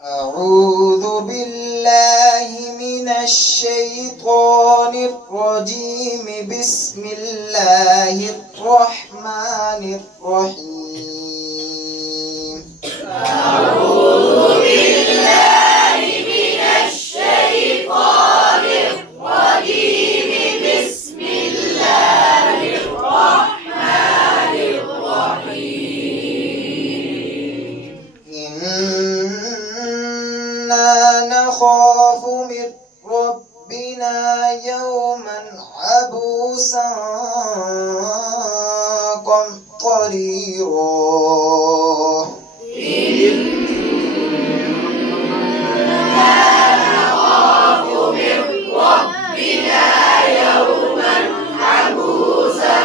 أعوذ بالله من الشيطان الرجيم. بسم الله الرحمن الرحيم. أعوذ بالله من الشيطان الرجيم. بسم الله الرحمن الرحيم. إنا نخاف من ربنا يوما عبوسا قمطريرا. نخاف من ربنا يوما عبوسا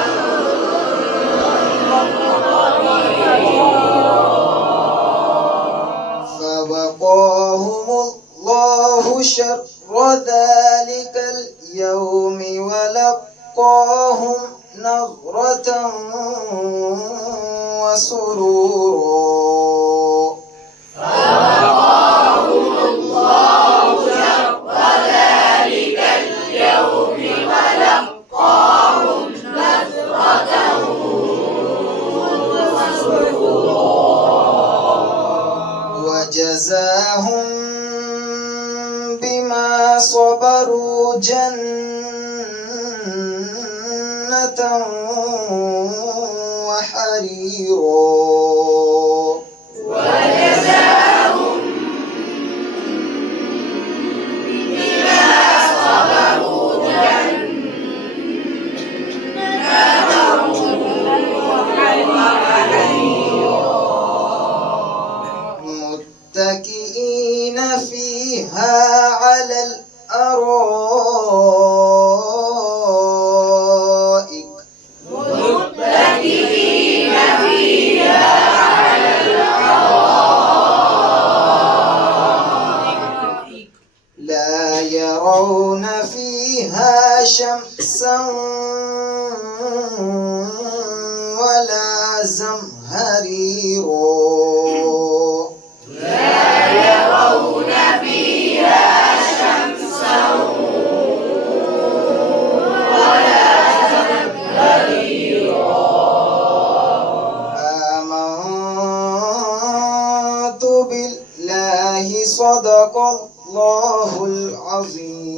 فوقاهم الله شر ذلك اليوم ولقاهم نضرة وسرورا. فوقاهم الله شر ذلك اليوم ولقاهم نضرة وجزاهم بما صبروا جنة وحريرا. وجزاهم بما صبروا متكئين فيها على الأرائك متكئين فيها على الأرائك لا يرون فيها شمسا ولا زمهريرا. لا يرون فيها شمسا ولا زمهريرا. آمنت بالله صدق الله العظيم.